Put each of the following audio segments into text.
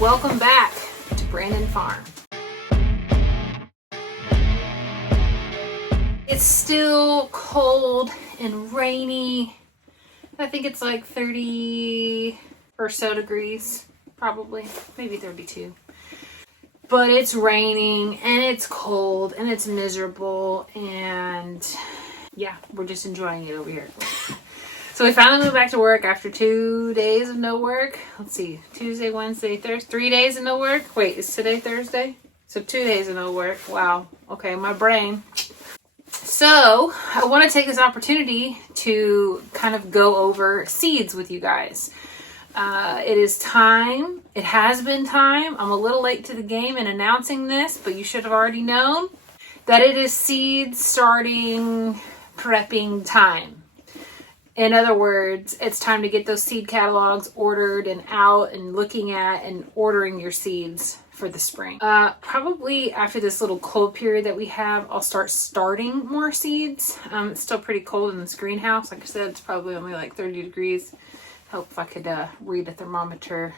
welcome back to Brandon Farm. It's still cold and rainy. I think it's like 30 or so degrees, probably, maybe 32. But it's raining and it's cold and it's miserable, and yeah, we're just enjoying it over here. So we finally moved back to work after 2 days of no work. Let's see, Tuesday, Wednesday, Thursday, 3 days of no work. Wait, is today Thursday? So 2 days of no work. Wow. Okay, my brain. So I want to take this opportunity to kind of go over seeds with you guys. It is time. It has been time. I'm a little late to the game in announcing this, but you should have already known that it is seed starting prepping time. In other words, it's time to get those seed catalogs ordered and out and looking at and ordering your seeds for the spring. Probably after this little cold period that we have, I'll start starting more seeds. It's still pretty cold in this greenhouse. Like I said, it's probably only like 30 degrees. Hope if I could read a thermometer.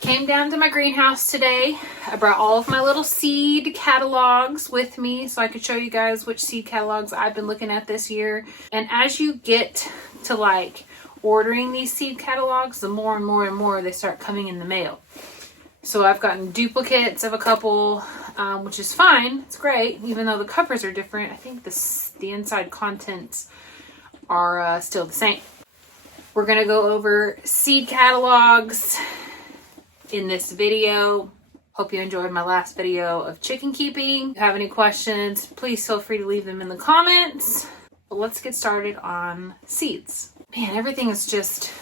Came down to my greenhouse today. I brought all of my little seed catalogs with me so I could show you guys which seed catalogs I've been looking at this year. And as you get to like ordering these seed catalogs, the more and more and more they start coming in the mail. So I've gotten duplicates of a couple, which is fine. It's great, even though the covers are different. I think the inside contents are still the same. We're going to go over seed catalogs in this video. Hope you enjoyed my last video of chicken keeping. If you have any questions, please feel free to leave them in the comments. But let's get started on seeds. Man, everything is just,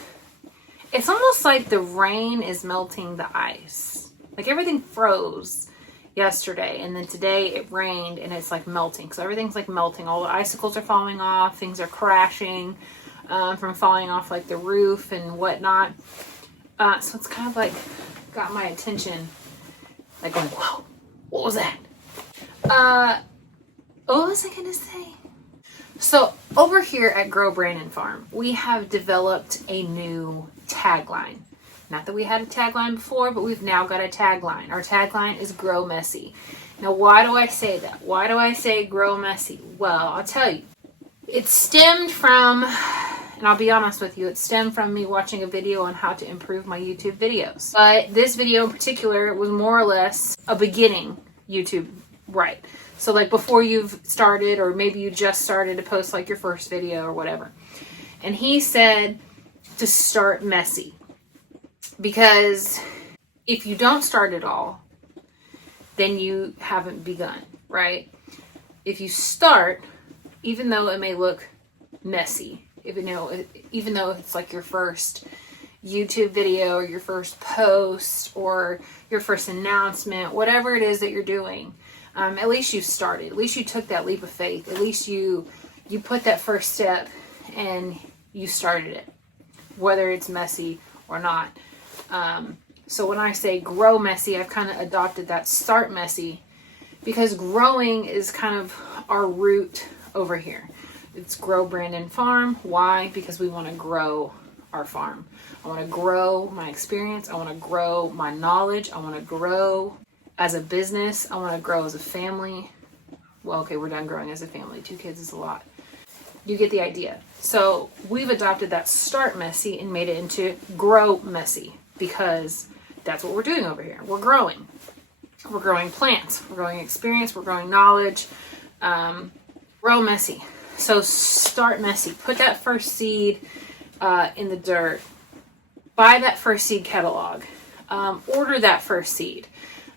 it's almost like the rain is melting the ice. Like everything froze yesterday, and then today it rained and it's like melting. So everything's like melting. All the icicles are falling off. Things are crashing from falling off like the roof and whatnot. So it's kind of like got my attention, like going, whoa, what was that? What was I gonna say? So over here at Grow Brandon Farm, we have developed a new tagline. Not that we had a tagline before, but we've now got a tagline. Our tagline is Grow Messy. Now, why do I say that? Why do I say Grow Messy? Well, I'll tell you. It stemmed from, and I'll be honest with you, it stemmed from me watching a video on how to improve my YouTube videos. But this video in particular was more or less a beginning YouTube, right? So like before you've started, or maybe you just started to post like your first video or whatever. And he said to start messy. Because if you don't start at all, then you haven't begun, right? If you start, even though it may look messy, even though it's like your first YouTube video or your first post or your first announcement, whatever it is that you're doing, at least you've started. At least you took that leap of faith. At least you put that first step and you started it, whether it's messy or not. So when I say grow messy, I've kind of adopted that start messy, because growing is kind of our root over here. It's Grow Brandon Farm. Why? Because we want to grow our farm. I want to grow my experience. I want to grow my knowledge. I want to grow as a business. I want to grow as a family. Well, okay, we're done growing as a family. 2 kids is a lot. You get the idea. So we've adopted that start messy and made it into grow messy, because that's what we're doing over here. We're growing. We're growing plants. We're growing experience. We're growing knowledge. Grow messy. So start messy. Put that first seed in the dirt. Buy that first seed catalog. Order that first seed.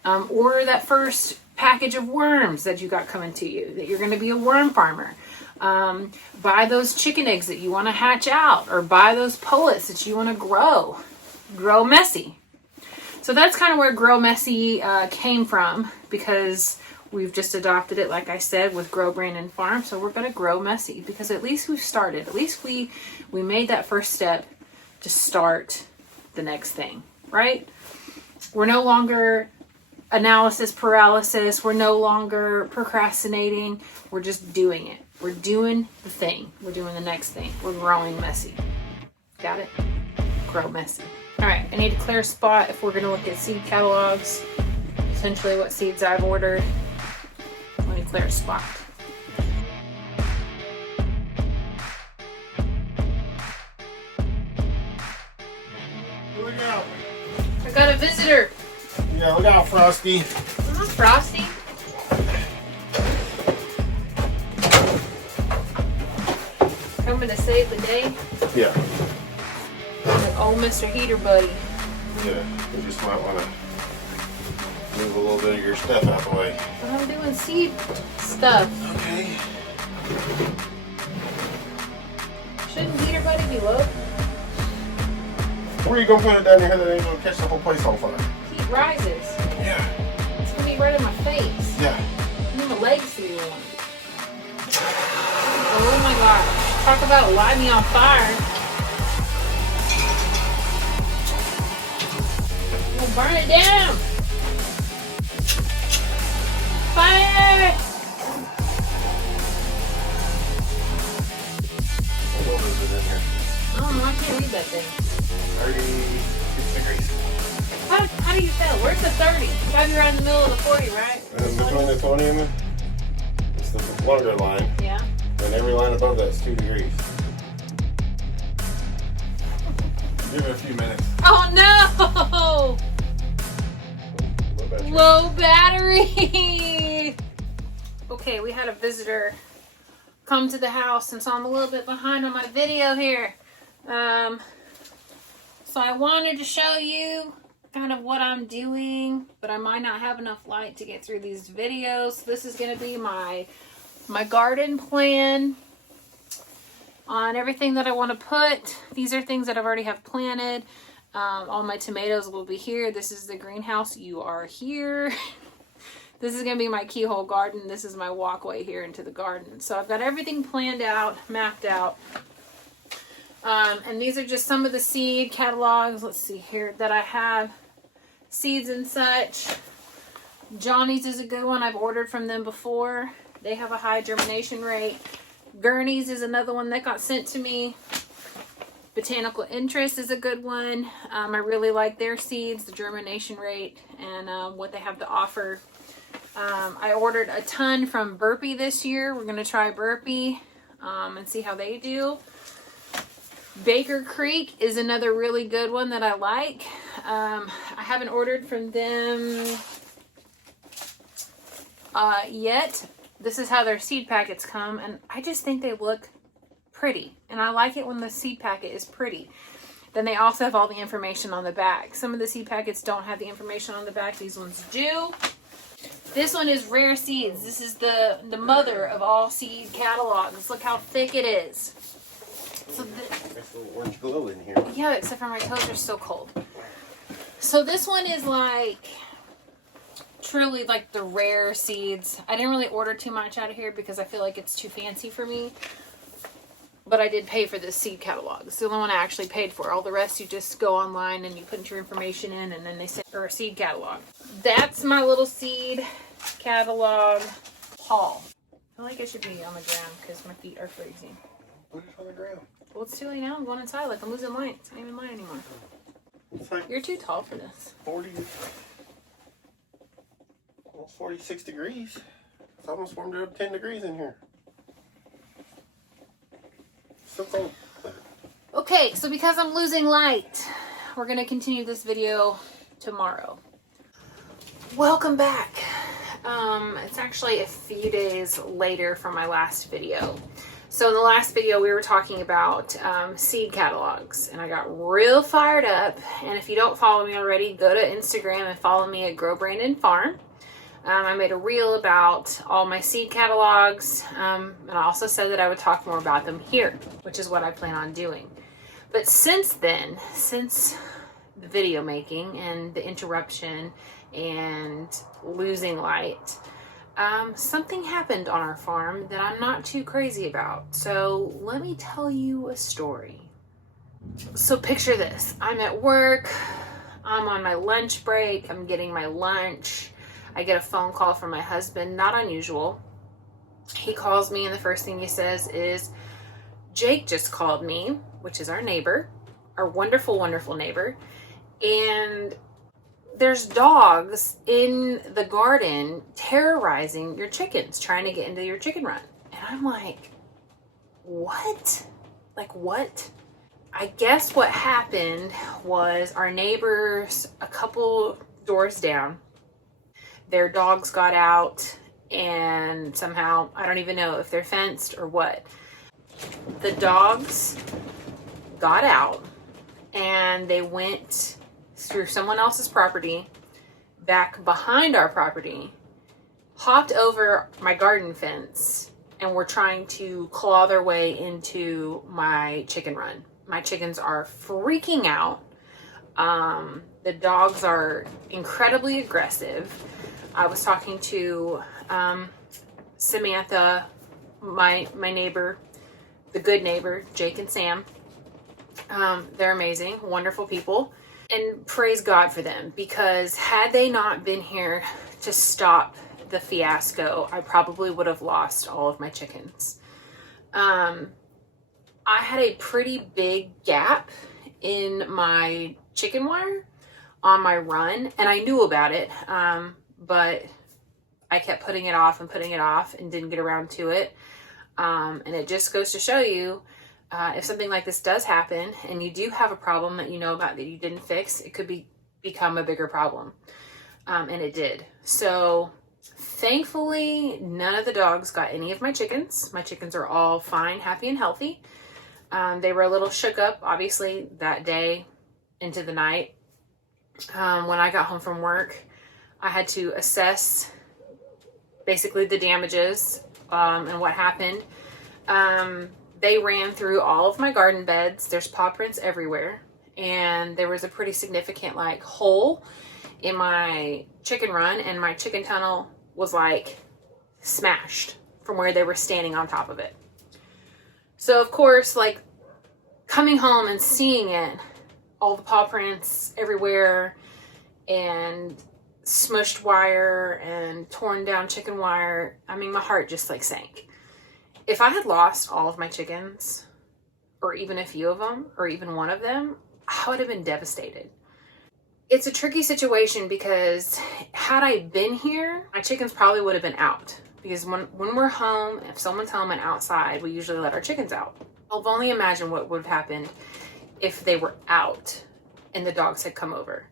Order that first package of worms that you got coming to you, that you're going to be a worm farmer. Buy those chicken eggs that you want to hatch out, or buy those pullets that you want to grow. Grow messy. So that's kind of where Grow Messy came from, because we've just adopted it, like I said, with Grow Brandon Farm. So we're going to grow messy, because at least we've started. At least we made that first step to start the next thing, right? We're no longer analysis paralysis. We're no longer procrastinating. We're just doing it. We're doing the thing. We're doing the next thing. We're growing messy. Got it? Grow messy. All right, I need to clear a spot if we're gonna look at seed catalogs. Essentially what seeds I've ordered. Let me clear a spot. Look out. I got a visitor. Yeah, look out, Frosty. Frosty. Coming to save the day. Yeah. Like old Mr. Heater Buddy. Yeah, you just might want to move a little bit of your stuff out the way. I'm doing seed stuff. Okay. Shouldn't Heater Buddy be low? Where are you going to put it down here that ain't going to catch the whole place on fire? Heat rises. Yeah. It's gonna be right in my face. Yeah. I need my legs to be warm. Oh my gosh. Talk about light me on fire. We'll burn it down. Fire! What is it in here? I don't know, I can't read that thing. 36 degrees. How do you tell? Where's the 30? It's gotta be right in the middle of the 40, right? And between the 20 and it's the longer line. Yeah. And every line above that's 2 degrees. Give it a few minutes. Oh no! Low battery. Low battery! Okay, we had a visitor come to the house, and so I'm a little bit behind on my video here. So I wanted to show you kind of what I'm doing, but I might not have enough light to get through these videos. This is going to be my garden plan on everything that I want to put. These are things that I've already have planted. All my tomatoes will be here. This is the greenhouse. You are here. This is going to be my keyhole garden. This is my walkway here into the garden. So I've got everything planned out, mapped out. And these are just some of the seed catalogs. Let's see here that I have. Seeds and such. Johnny's is a good one. I've ordered from them before. They have a high germination rate. Gurney's is another one that got sent to me. Botanical Interest is a good one. I really like their seeds, the germination rate, and what they have to offer. I ordered a ton from Burpee this year. We're going to try Burpee and see how they do. Baker Creek is another really good one that I like. I haven't ordered from them yet. This is how their seed packets come, and I just think they look pretty. And I like it when the seed packet is pretty. Then they also have all the information on the back. Some of the seed packets don't have the information on the back. These ones do. This one is Rare Seeds. This is the mother of all seed catalogs. Look how thick it is. So Nice little orange glow in here. yeah, except for my toes are still cold. So this one is like truly like the rare seeds. I didn't really order too much out of here because I feel like it's too fancy for me. But I did pay for this seed catalog. It's the only one I actually paid for. All the rest you just go online and you put your information in and then they send or a seed catalog. That's my little seed catalog haul. I feel like I should be on the ground because my feet are freezing. Put it on the ground. Well, it's too late now. I'm going inside. Like I'm losing light. It's not even light anymore. It's like You're too tall for this. 46 degrees. It's almost warmed up 10 degrees in here. So cold. Okay, so because I'm losing light, we're going to continue this video tomorrow. Welcome back. It's actually a few days later from my last video. So in the last video, we were talking about seed catalogs, and I got real fired up. And if you don't follow me already, go to Instagram and follow me at Grow Brandon Farm. I made a reel about all my seed catalogs, and I also said that I would talk more about them here, which is what I plan on doing. But since then, since the video making and the interruption and losing light, something happened on our farm that I'm not too crazy about. So let me tell you a story. So picture this. I'm at work. I'm on my lunch break. I'm getting my lunch. I get a phone call from my husband, not unusual. He calls me and the first thing he says is, Jake just called me, which is our neighbor, our wonderful, wonderful neighbor. and there's dogs in the garden terrorizing your chickens, trying to get into your chicken run. And I'm like, what? Like, what? I guess what happened was our neighbors, a couple doors down, their dogs got out, and somehow, I don't even know if they're fenced or what. The dogs got out and they went through someone else's property, back behind our property, hopped over my garden fence, and were trying to claw their way into my chicken run. My chickens are freaking out. The dogs are incredibly aggressive. I was talking to Samantha, my neighbor, the good neighbor, Jake and Sam. They're amazing, wonderful people. And praise God for them, because had they not been here to stop the fiasco, I probably would have lost all of my chickens. I had a pretty big gap in my chicken wire on my run, and I knew about it, but I kept putting it off and didn't get around to it. And it just goes to show you, if something like this does happen and you do have a problem that you know about that you didn't fix, it could become a bigger problem. And it did. So thankfully, none of the dogs got any of my chickens. My chickens are all fine, happy, and healthy. They were a little shook up, obviously, that day into the night. When I got home from work, I had to assess basically the damages and what happened. They ran through all of my garden beds. There's paw prints everywhere. And there was a pretty significant hole in my chicken run, and my chicken tunnel was smashed from where they were standing on top of it. So of course, coming home and seeing it, all the paw prints everywhere, and smushed wire and torn down chicken wire, I mean, my heart just sank. If I had lost all of my chickens, or even a few of them, or even one of them, I would have been devastated. It's a tricky situation because had I been here, my chickens probably would have been out. Because when we're home, if someone's home and outside, we usually let our chickens out. I'll only imagine what would have happened if they were out and the dogs had come over.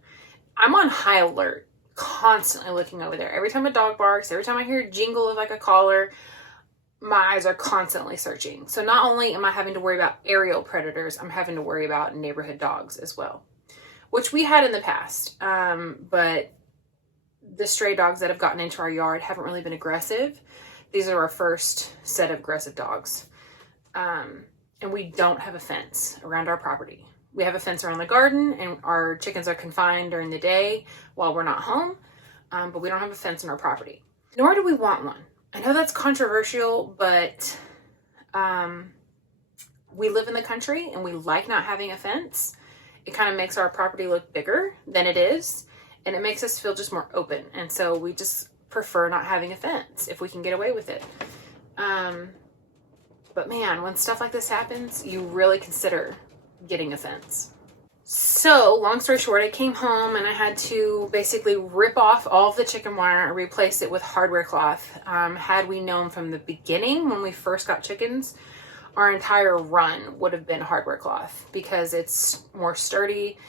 I'm on high alert, constantly looking over there. Every time a dog barks, every time I hear a jingle of a collar, my eyes are constantly searching. So not only am I having to worry about aerial predators, I'm having to worry about neighborhood dogs as well, which we had in the past. But the stray dogs that have gotten into our yard haven't really been aggressive. These are our first set of aggressive dogs. And we don't have a fence around our property. We have a fence around the garden, and our chickens are confined during the day while we're not home. But we don't have a fence on our property. Nor do we want one. I know that's controversial, but we live in the country and we like not having a fence. It kind of makes our property look bigger than it is, and it makes us feel just more open. And so we just prefer not having a fence if we can get away with it. But man, when stuff like this happens, you really consider getting a fence. So long story short, I came home and I had to basically rip off all of the chicken wire and replace it with hardware cloth. Had we known from the beginning when we first got chickens, our entire run would have been hardware cloth because it's more sturdy.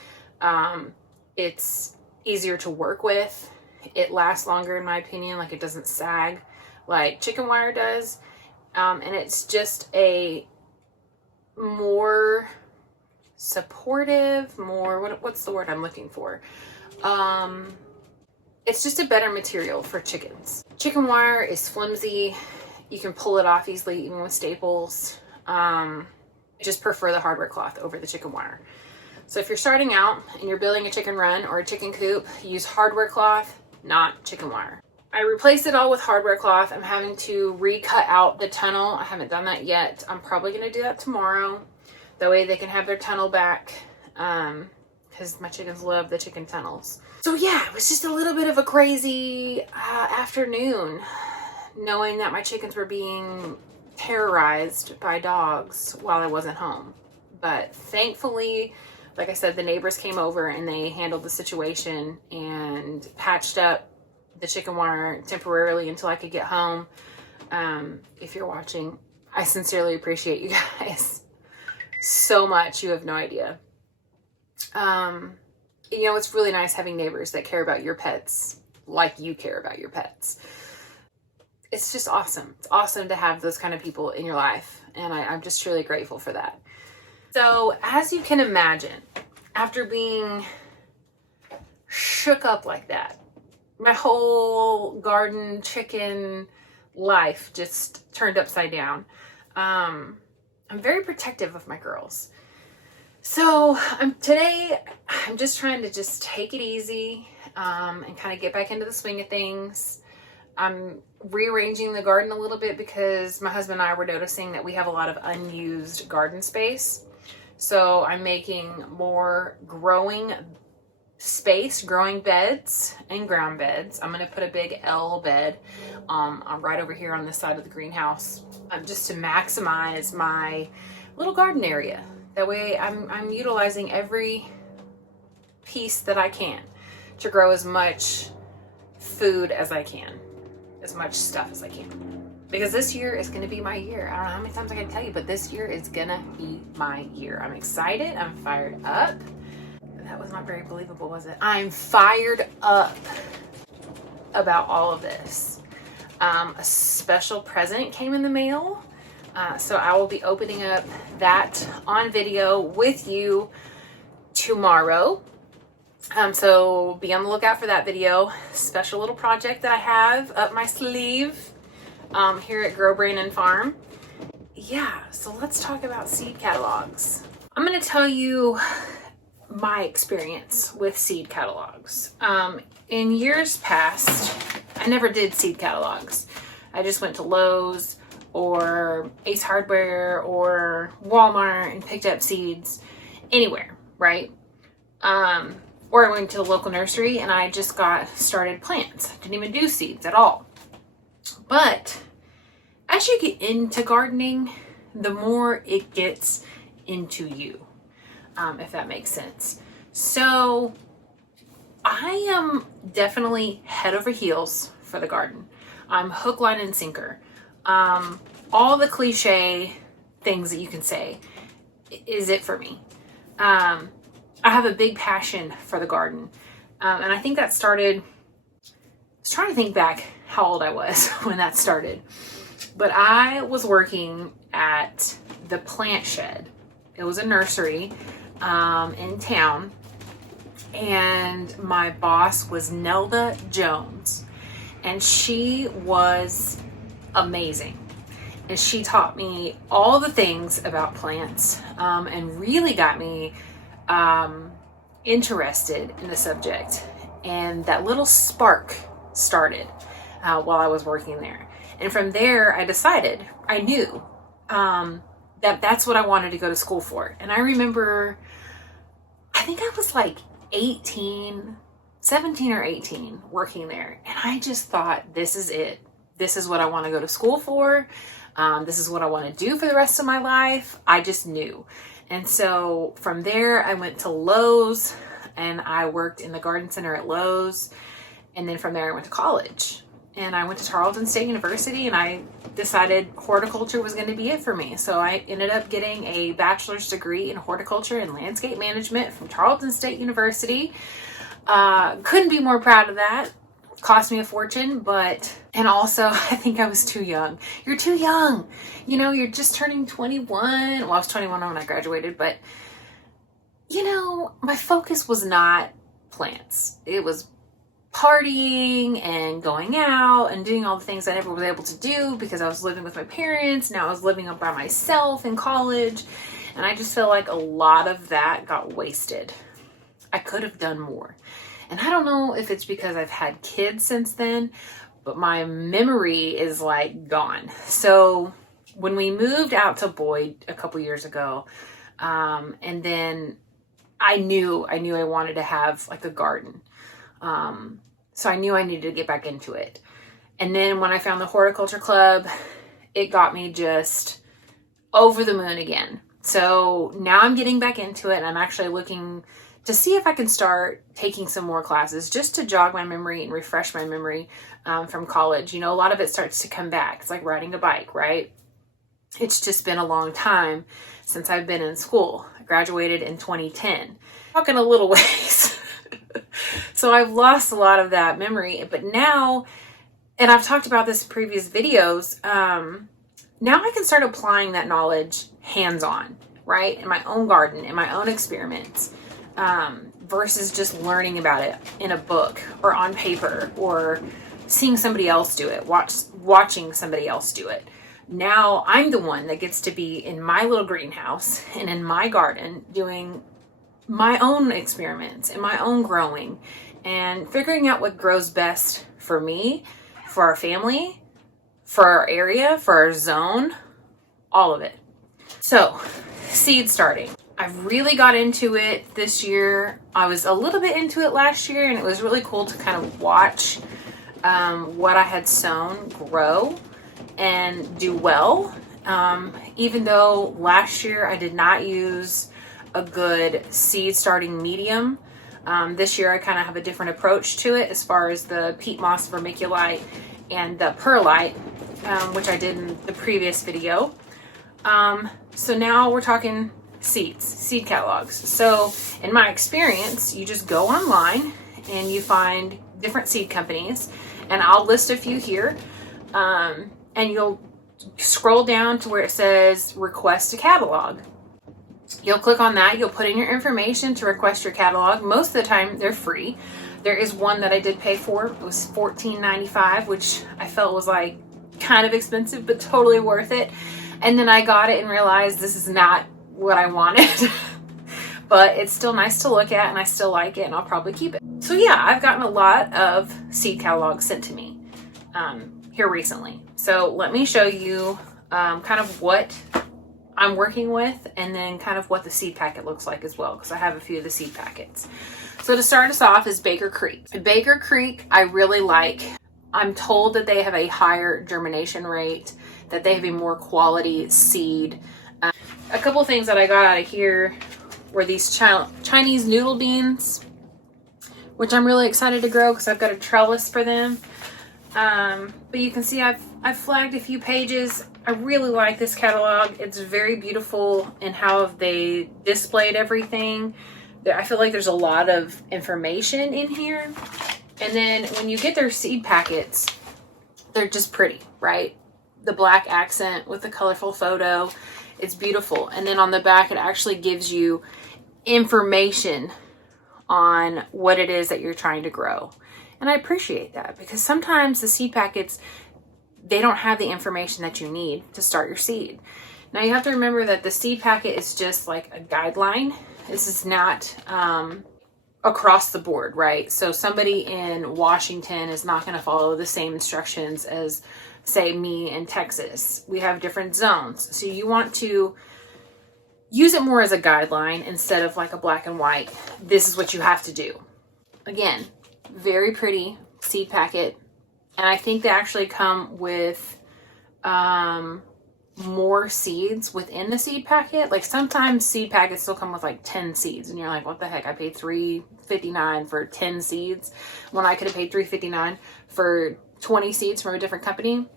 It's easier to work with. It lasts longer, in my opinion. It doesn't sag like chicken wire does. And it's just a more supportive, what's the word I'm looking for? It's just a better material for chickens. Chicken wire is flimsy. You can pull it off easily, even with staples. I just prefer the hardware cloth over the chicken wire. So if you're starting out and you're building a chicken run or a chicken coop, use hardware cloth, not chicken wire. I replaced it all with hardware cloth. I'm having to recut out the tunnel. I haven't done that yet. I'm probably going to do that tomorrow. That way they can have their tunnel back, because my chickens love the chicken tunnels. So yeah, it was just a little bit of a crazy afternoon, knowing that my chickens were being terrorized by dogs while I wasn't home. But thankfully, Like I said, the neighbors came over and they handled the situation and patched up the chicken wire temporarily until I could get home. If you're watching, I sincerely appreciate you guys so much. You have no idea. You know, it's really nice having neighbors that care about your pets like you care about your pets. It's just awesome. It's awesome to have those kind of people in your life. And I'm just truly grateful for that. So as you can imagine, after being shook up like that, my whole garden chicken life just turned upside down. I'm very protective of my girls. So today I'm just trying to just take it easy and kind of get back into the swing of things. I'm rearranging the garden a little bit because my husband and I were noticing that we have a lot of unused garden space. So I'm making more growing space, growing beds and ground beds. I'm going to put a big L bed right over here on this side of the greenhouse just to maximize my little garden area. That way I'm utilizing every piece that I can to grow as much food as I can, as much stuff as I can. Because this year is going to be my year. I don't know how many times I can tell you, but this year is going to be my year. I'm excited. I'm fired up. That was not very believable, was it? I'm fired up about all of this. A special present came in the mail. So I will be opening up that on video with you tomorrow. So be on the lookout for that video. Special little project that I have up my sleeve here at Grow Brain and Farm. Yeah, so let's talk about seed catalogs. I'm going to tell you my experience with seed catalogs. In years past, I never did seed catalogs. I just went to Lowe's or Ace Hardware or Walmart and picked up seeds anywhere, right? Or I went to a local nursery and I just got started plants. I didn't even do seeds at all. But as you get into gardening, the more it gets into you, if that makes sense. So I am definitely head over heels for the garden. I'm hook, line, and sinker. All the cliche things that you can say is it for me. I have a big passion for the garden. And I think that started, I was trying to think back how old I was when that started. But I was working at the plant shed. It was a nursery in town. And my boss was Nelda Jones. And she was amazing. And she taught me all the things about plants and really got me interested in the subject. And that little spark started while I was working there. And from there, I decided, I knew that that's what I wanted to go to school for. And I remember, I think I was like 17 or 18 working there. And I just thought, this is it. This is what I want to go to school for. This is what I want to do for the rest of my life. I just knew. And so from there, I went to Lowe's and I worked in the garden center at Lowe's. And then from there, I went to college. And I went to Tarleton State University and I decided horticulture was going to be it for me. So I ended up getting a bachelor's degree in horticulture and landscape management from Tarleton State University. Couldn't be more proud of that. Cost me a fortune, and also I think I was too young. You're too young. You know, you're just turning 21. Well, I was 21 when I graduated, but you know, my focus was not plants. It was partying and going out and doing all the things I never was able to do because I was living with my parents. Now I was living by myself in college. And I just feel like a lot of that got wasted. I could have done more. And I don't know if it's because I've had kids since then, but my memory is like gone. So when we moved out to Boyd a couple years ago, and then I knew I wanted to have like a garden. So I knew I needed to get back into it. And then when I found the horticulture club, it got me just over the moon again. So now I'm getting back into it, and I'm actually looking to see if I can start taking some more classes just to jog my memory and refresh my memory from college. You know, a lot of it starts to come back. It's like riding a bike, right? It's just been a long time since I've been in school. I graduated in 2010. Talking a little ways. So I've lost a lot of that memory, but now, and I've talked about this in previous videos, now I can start applying that knowledge hands-on, right? In my own garden, in my own experiments, versus just learning about it in a book or on paper or seeing somebody else do it, watching somebody else do it. Now I'm the one that gets to be in my little greenhouse and in my garden doing my own experiments and my own growing and figuring out what grows best for me, for our family, for our area, for our zone, all of it. So, seed starting. I really got into it this year. I was a little bit into it last year, and it was really cool to kind of watch what I had sown grow and do well. Even though last year I did not use a good seed starting medium, this year I kind of have a different approach to it as far as the peat moss vermiculite and the perlite, which I did in the previous video. So now we're talking seeds, seed catalogs. So in my experience, you just go online and you find different seed companies, and I'll list a few here, and you'll scroll down to where it says request a catalog. You'll click on that. You'll put in your information to request your catalog. Most of the time they're free. There is one that I did pay for. It was $14.95, which I felt was like kind of expensive, but totally worth it. And then I got it and realized this is not what I wanted. But it's still nice to look at, and I still like it, and I'll probably keep it. So yeah, I've gotten a lot of seed catalogs sent to me here recently. So let me show you kind of what I'm working with, and then kind of what the seed packet looks like as well, because I have a few of the seed packets. So to start us off is Baker Creek. Baker Creek, I really like. I'm told that they have a higher germination rate, that they have a more quality seed. A couple of things that I got out of here were these Chinese noodle beans, which I'm really excited to grow because I've got a trellis for them. But you can see I've flagged a few pages. I really like this catalog. It's very beautiful in how they displayed everything. I feel like there's a lot of information in here. And then when you get their seed packets, they're just pretty, right? The black accent with the colorful photo, it's beautiful. And then on the back, it actually gives you information on what it is that you're trying to grow. And I appreciate that, because sometimes the seed packets, they don't have the information that you need to start your seed. Now you have to remember that the seed packet is just like a guideline. This is not across the board, right? So somebody in Washington is not going to follow the same instructions as, say, me in Texas. We have different zones. So you want to use it more as a guideline instead of like a black and white. This is what you have to do. Again, very pretty seed packet. And I think they actually come with more seeds within the seed packet. Like sometimes seed packets still come with like 10 seeds, and you're like, what the heck? I paid $3.59 for 10 seeds when I could have paid $3.59 for 20 seeds from a different company.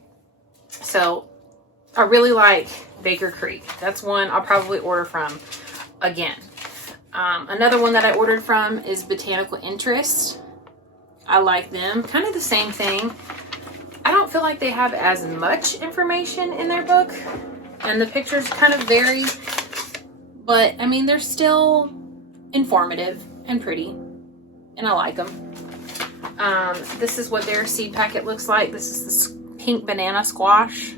So I really like Baker Creek. That's one I'll probably order from again. Another one that I ordered from is Botanical Interest. I like them. Kind of the same thing. I don't feel like they have as much information in their book, and the pictures kind of vary, but I mean, they're still informative and pretty, and I like them. This is what their seed packet looks like. This is this pink banana squash.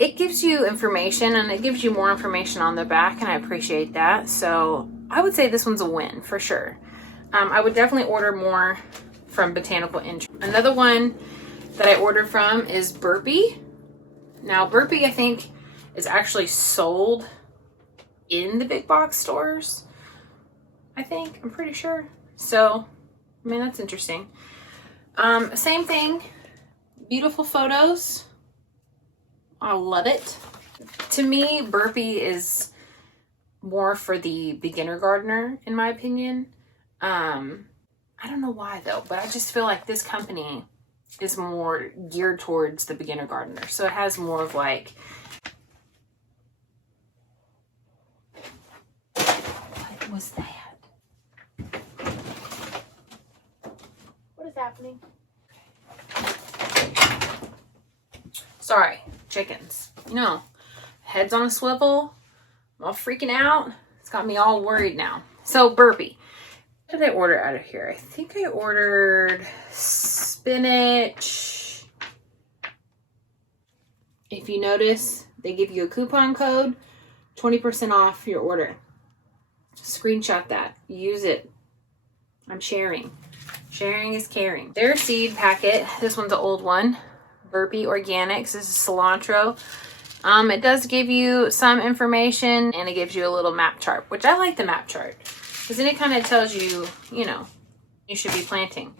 It gives you information, and it gives you more information on the back, and I appreciate that. So I would say this one's a win for sure. I would definitely order more from Botanical Interest. Another one that I ordered from is Burpee. Now Burpee, I think, is actually sold in the big box stores. I'm pretty sure. So, I mean, that's interesting. Same thing. Beautiful photos. I love it. To me, Burpee is more for the beginner gardener, in my opinion. I don't know why though, but I just feel like this company is more geared towards the beginner gardener. So it has more of like, what was that? What is happening? Sorry, chickens. You know, heads on a swivel. I'm all freaking out. It's got me all worried now. So burpee. What did I order out of here? I think I ordered spinach. If you notice, they give you a coupon code, 20% off your order. Screenshot that. Use it. I'm sharing. Sharing is caring. Their seed packet. This one's an old one. Burpee Organics. This is cilantro. It does give you some information, and it gives you a little map chart, which I like the map chart. Because then it kind of tells you, you know, you should be planting.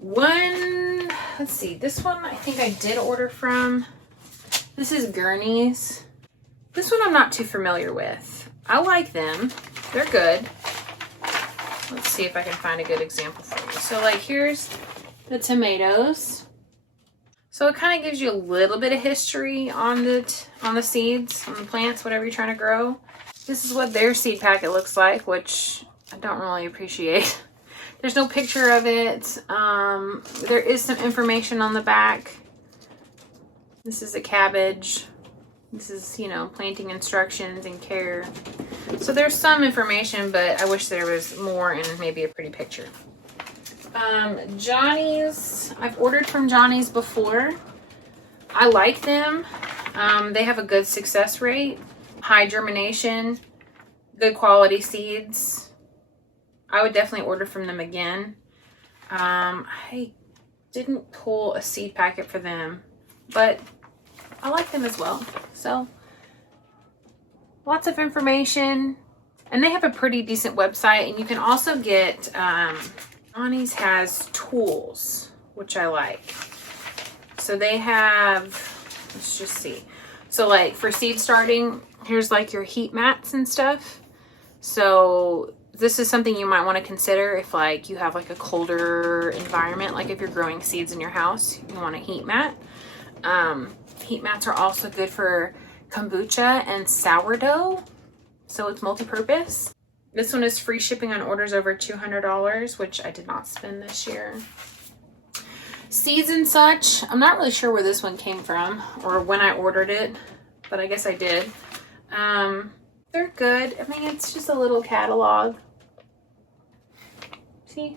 Let's see, this one I think I did order from. This is Gurney's. This one I'm not too familiar with. I like them. They're good. Let's see if I can find a good example for you. So like here's the tomatoes. So it kind of gives you a little bit of history on the seeds, on the plants, whatever you're trying to grow. This is what their seed packet looks like, which I don't really appreciate. There's no picture of it. There is some information on the back. This is a cabbage. This is, you know, planting instructions and care. So there's some information, but I wish there was more and maybe a pretty picture. Johnny's. I've ordered from Johnny's before. I like them. They have a good success rate. High germination, good quality seeds. I would definitely order from them again. I didn't pull a seed packet for them, but I like them as well. So lots of information, and they have a pretty decent website, and you can also get, Johnny's has tools, which I like. So they have, let's just see. So like for seed starting, here's like your heat mats and stuff. So this is something you might want to consider if like you have like a colder environment, like if you're growing seeds in your house, you want a heat mat. Heat mats are also good for kombucha and sourdough. So it's multi-purpose. This one is free shipping on orders over $200, which I did not spend this year. Seeds and such, I'm not really sure where this one came from or when I ordered it, but I guess I did. They're good. I mean, it's just a little catalog. See?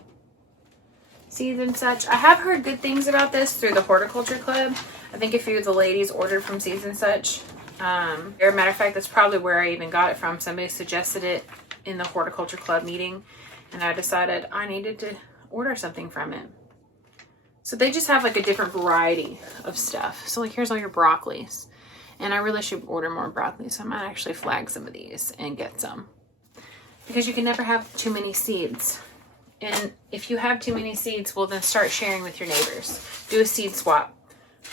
Seeds and such. I have heard good things about this through the Horticulture Club. I think a few of the ladies ordered from Seeds and Such. As a matter of fact, that's probably where I even got it from. Somebody suggested it in the Horticulture Club meeting, and I decided I needed to order something from it. So they just have like a different variety of stuff. So like here's all your broccolis. And I really should order more broccoli, so I might actually flag some of these and get some. Because you can never have too many seeds. And if you have too many seeds, well then start sharing with your neighbors. Do a seed swap.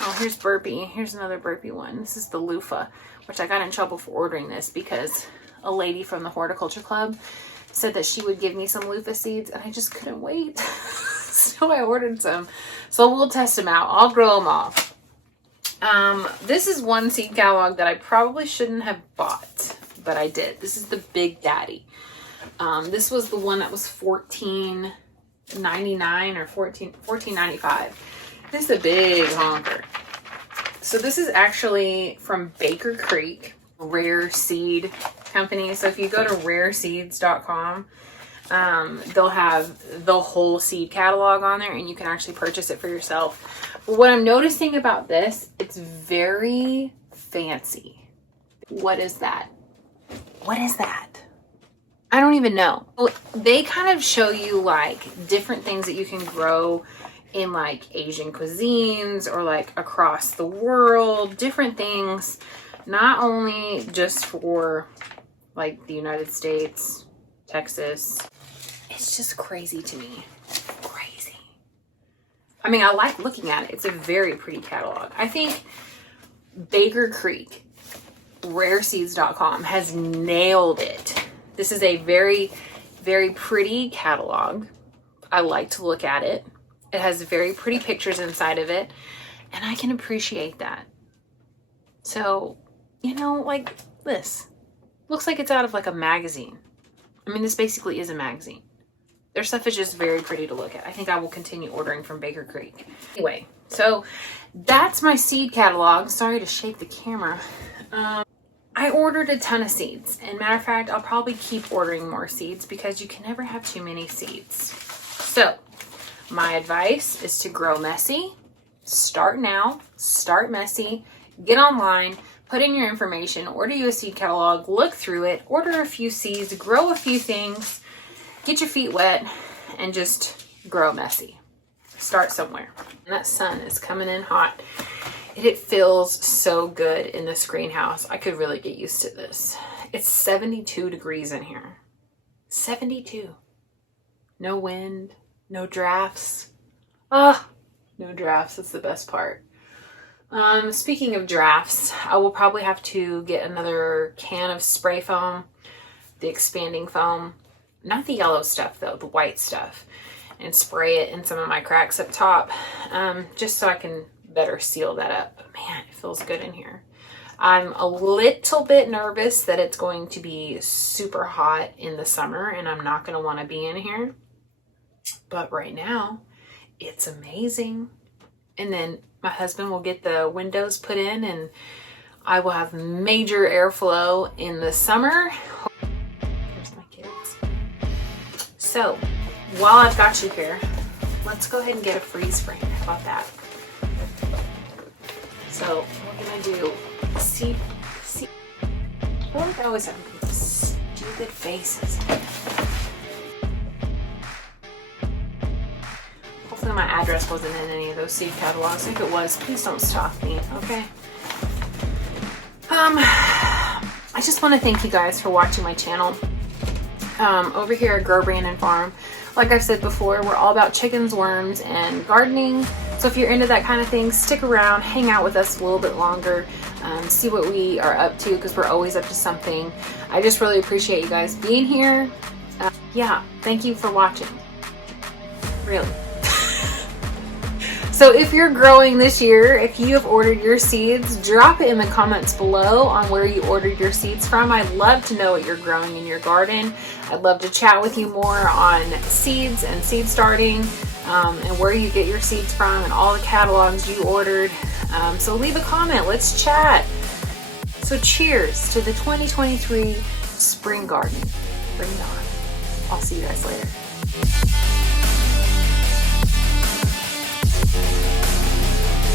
Oh, here's burpee. Here's another burpee one. This is the loofah, which I got in trouble for ordering this because a lady from the Horticulture Club said that she would give me some loofah seeds, and I just couldn't wait. So I ordered some. So we'll test them out. I'll grow them all. This is one seed catalog that I probably shouldn't have bought, but I did. This is the Big Daddy. This was the one that was $14.99 or $14.95. This is a big honker. So this is actually from Baker Creek, Rare Seed Company. So if you go to rareseeds.com, they'll have the whole seed catalog on there, and you can actually purchase it for yourself. But what I'm noticing about this, it's very fancy. What is that? What is that? I don't even know. They kind of show you like different things that you can grow in like Asian cuisines or like across the world, different things, not only just for like the United States, Texas. It's just crazy to me. Crazy. I mean, I like looking at it. It's a very pretty catalog. I think Baker Creek rareseeds.com has nailed it. This is a very, very pretty catalog. I like to look at it. It has very pretty pictures inside of it, and I can appreciate that. So, you know, like this. Looks like it's out of like a magazine. I mean, this basically is a magazine. Their stuff is just very pretty to look at. I think I will continue ordering from Baker Creek. Anyway, so that's my seed catalog. Sorry to shake the camera. I ordered a ton of seeds. And matter of fact, I'll probably keep ordering more seeds because you can never have too many seeds. So my advice is to grow messy. Start now, start messy, get online, put in your information, order you a seed catalog, look through it, order a few seeds, grow a few things, get your feet wet, and just grow messy. Start somewhere. And that sun is coming in hot. It feels so good in this greenhouse. I could really get used to this. It's 72 degrees in here. 72. No wind, no drafts. No drafts. That's the best part. Speaking of drafts, I will probably have to get another can of spray foam, the expanding foam, not the yellow stuff though, the white stuff, and spray it in some of my cracks up top, just so I can better seal that up. But man, it feels good in here. I'm a little bit nervous that it's going to be super hot in the summer and I'm not going to want to be in here. But right now, it's amazing. And then my husband will get the windows put in and I will have major airflow in the summer. There's my kids. So while I've got you here, let's go ahead and get a freeze frame. How about that? So we're gonna do see. I feel like I always have these stupid faces. Hopefully my address wasn't in any of those seed catalogs. If it was, please don't stop me, okay? I just want to thank you guys for watching my channel. Over here at Grow Brandon Farm, like I've said before, we're all about chickens, worms, and gardening. So if you're into that kind of thing, stick around, hang out with us a little bit longer, see what we are up to, because we're always up to something. I just really appreciate you guys being here. Yeah, thank you for watching. Really. So if you're growing this year, if you have ordered your seeds, drop it in the comments below on where you ordered your seeds from. I'd love to know what you're growing in your garden. I'd love to chat with you more on seeds and seed starting, and where you get your seeds from and all the catalogs you ordered. So leave a comment, let's chat. So cheers to the 2023 spring garden. Bring it on. I'll see you guys later.